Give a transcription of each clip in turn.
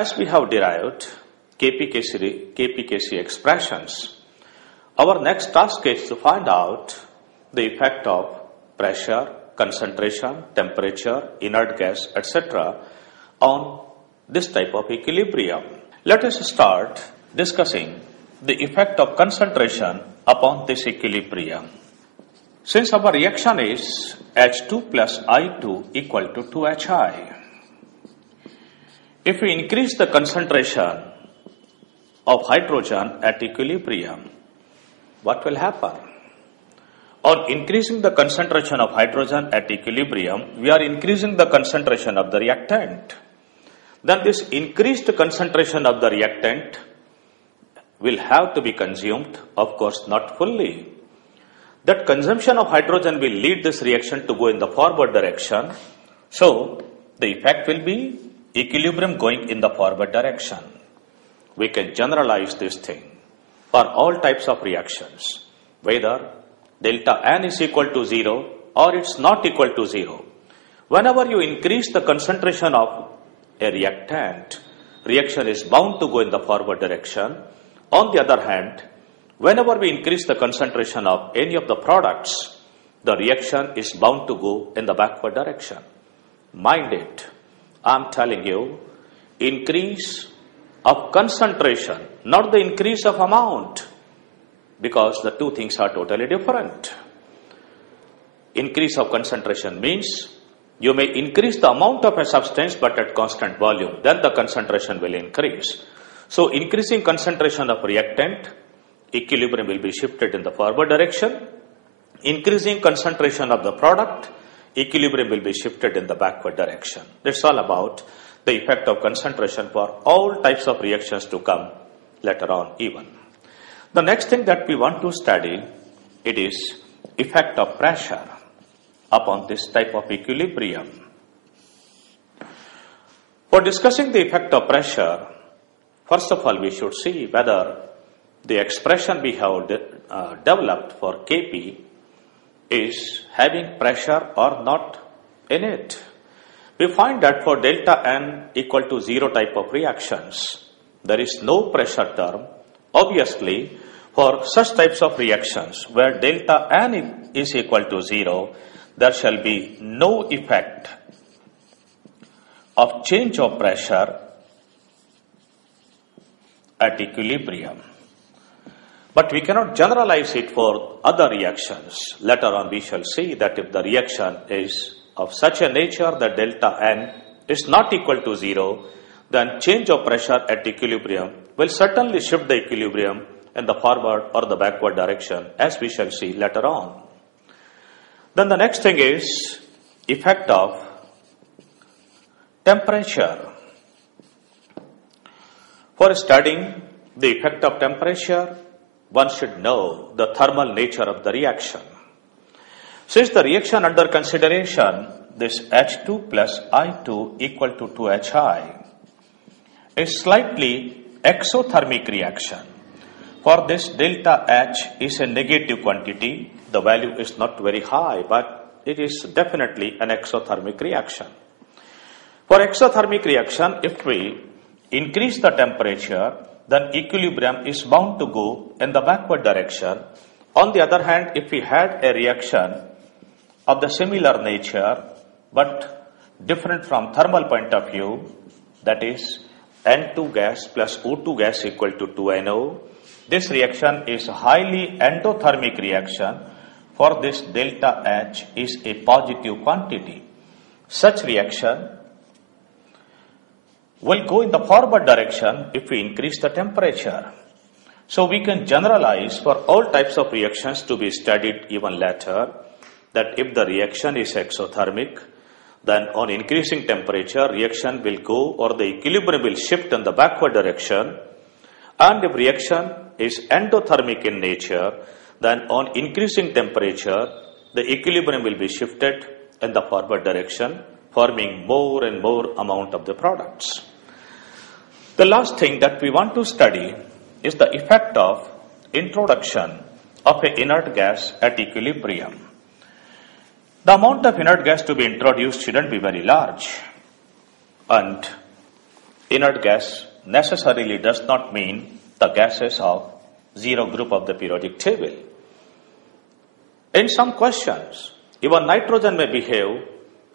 As we have derived KPKC expressions, our next task is to find out the effect of pressure, concentration, temperature, inert gas, etc. on this type of equilibrium. Let us start discussing the effect of concentration upon this equilibrium. Since our reaction is H2 plus I2 equal to 2HI, if we increase the concentration of hydrogen at equilibrium, what will happen? On increasing the concentration of hydrogen at equilibrium, we are increasing the concentration of the reactant. Then this increased concentration of the reactant will have to be consumed, of course not fully. That consumption of hydrogen will lead this reaction to go in the forward direction. So the effect will be equilibrium going in the forward direction. We can generalize this thing for all types of reactions, whether delta N is equal to 0 or it's not equal to 0. Whenever you increase the concentration of a reactant, reaction is bound to go in the forward direction. On the other hand, whenever we increase the concentration of any of the products, the reaction is bound to go in the backward direction. Mind it, I'm telling you, increase of concentration, not the increase of amount, because the two things are totally different. Increase of concentration means you may increase the amount of a substance but at constant volume, then the concentration will increase. So increasing concentration of reactant, equilibrium will be shifted in the forward direction. Increasing concentration of the product, equilibrium will be shifted in the backward direction. That's all about the effect of concentration for all types of reactions to come later on even. The next thing that we want to study, it is effect of pressure upon this type of equilibrium. For discussing the effect of pressure, first of all we should see whether the expression we have developed for Kp is having pressure or not in it. We find that for delta N equal to 0 type of reactions, there is no pressure term. Obviously, for such types of reactions where delta N is equal to 0, there shall be no effect of change of pressure at equilibrium. But we cannot generalize it for other reactions. Later on we shall see that if the reaction is of such a nature that delta N is not equal to 0, then change of pressure at equilibrium will certainly shift the equilibrium in the forward or the backward direction, as we shall see later on. Then the next thing is effect of temperature. For studying the effect of temperature, one should know the thermal nature of the reaction. Since the reaction under consideration, this H2 plus I2 equal to 2HI, is slightly exothermic reaction. For this delta H is a negative quantity. The value is not very high, but it is definitely an exothermic reaction. For exothermic reaction, if we increase the temperature, then equilibrium is bound to go in the backward direction. On the other hand, if we had a reaction of the similar nature, but different from thermal point of view, that is N2 gas plus O2 gas equal to 2NO, this reaction is a highly endothermic reaction. For this delta H is a positive quantity. Such reaction will go in the forward direction if we increase the temperature. So we can generalize for all types of reactions to be studied even later that if the reaction is exothermic, then on increasing temperature, reaction will go or the equilibrium will shift in the backward direction. And if reaction is endothermic in nature, then on increasing temperature, the equilibrium will be shifted in the forward direction, forming more and more amount of the products. The last thing that we want to study is the effect of introduction of an inert gas at equilibrium. The amount of inert gas to be introduced shouldn't be very large, and inert gas necessarily does not mean the gases of zero group of the periodic table. In some questions, even nitrogen may behave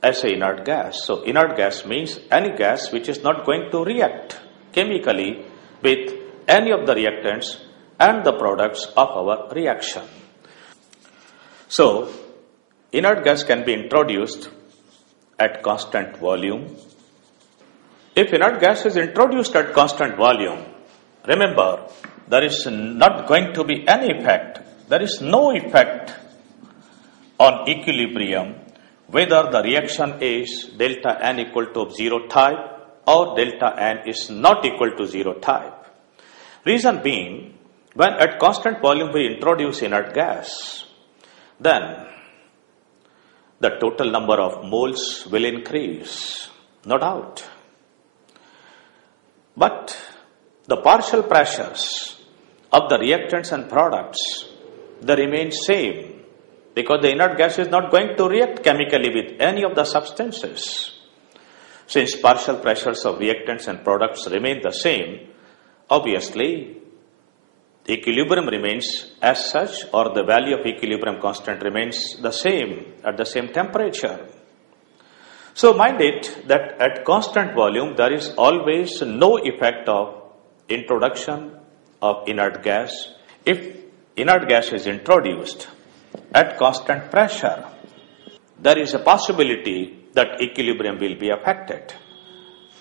as an inert gas. So inert gas means any gas which is not going to react chemically with any of the reactants and the products of our reaction. So inert gas can be introduced at constant volume. If inert gas is introduced at constant volume, remember, there is not going to be any effect. There is no effect on equilibrium whether the reaction is delta N equal to 0 type or delta N is not equal to 0 type. Reason being, when at constant volume we introduce inert gas, then the total number of moles will increase, no doubt. But the partial pressures of the reactants and products, they remain same because the inert gas is not going to react chemically with any of the substances. Since partial pressures of reactants and products remain the same, obviously equilibrium remains as such, or the value of equilibrium constant remains the same at the same temperature. So mind it that at constant volume there is always no effect of introduction of inert gas. If inert gas is introduced at constant pressure, there is a possibility that equilibrium will be affected.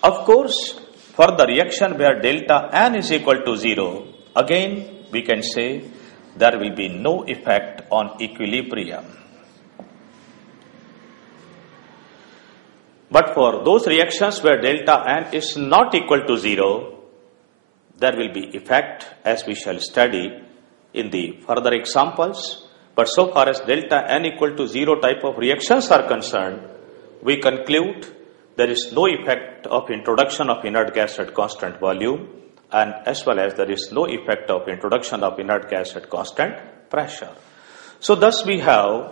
Of course, for the reaction where delta N is equal to 0, again we can say there will be no effect on equilibrium. But for those reactions where delta N is not equal to 0, there will be effect, as we shall study in the further examples. But so far as delta N equal to 0 type of reactions are concerned, we conclude there is no effect of introduction of inert gas at constant volume, and as well as there is no effect of introduction of inert gas at constant pressure. So thus we have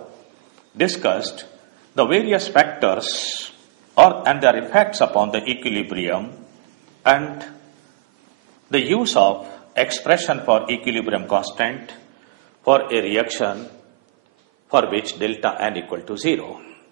discussed the various factors and their effects upon the equilibrium and the use of expression for equilibrium constant for a reaction for which delta N equal to 0.